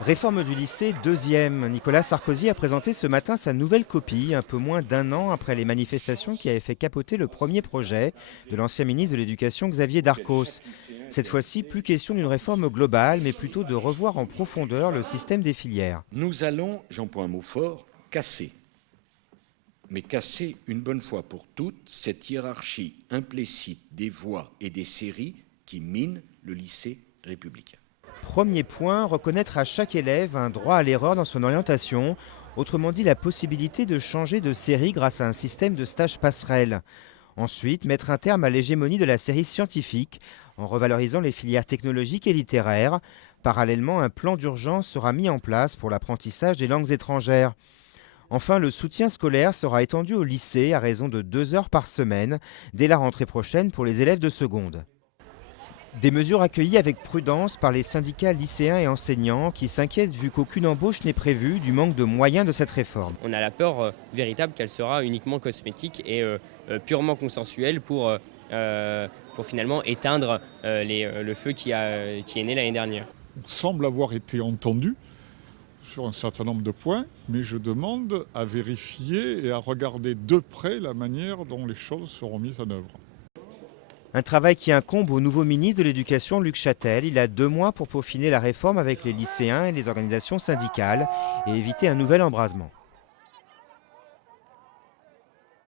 Réforme du lycée, deuxième. Nicolas Sarkozy a présenté ce matin sa nouvelle copie, un peu moins d'un an après les manifestations qui avaient fait capoter le premier projet de l'ancien ministre de l'Éducation Xavier Darcos. Cette fois-ci, plus question d'une réforme globale, mais plutôt de revoir en profondeur le système des filières. Nous allons, j'emploie un mot fort, casser. Mais casser une bonne fois pour toutes cette hiérarchie implicite des voies et des séries qui mine le lycée républicain. Premier point, reconnaître à chaque élève un droit à l'erreur dans son orientation, autrement dit la possibilité de changer de série grâce à un système de stage passerelle. Ensuite, mettre un terme à l'hégémonie de la série scientifique en revalorisant les filières technologiques et littéraires. Parallèlement, un plan d'urgence sera mis en place pour l'apprentissage des langues étrangères. Enfin, le soutien scolaire sera étendu au lycée à raison de 2 heures par semaine dès la rentrée prochaine pour les élèves de seconde. Des mesures accueillies avec prudence par les syndicats lycéens et enseignants qui s'inquiètent vu qu'aucune embauche n'est prévue du manque de moyens de cette réforme. On a la peur véritable qu'elle sera uniquement cosmétique et purement consensuelle pour finalement éteindre le feu qui est né l'année dernière. On semble avoir été entendu sur un certain nombre de points, mais je demande à vérifier et à regarder de près la manière dont les choses seront mises en œuvre. Un travail qui incombe au nouveau ministre de l'Éducation, Luc Châtel. Il a 2 mois pour peaufiner la réforme avec les lycéens et les organisations syndicales et éviter un nouvel embrasement.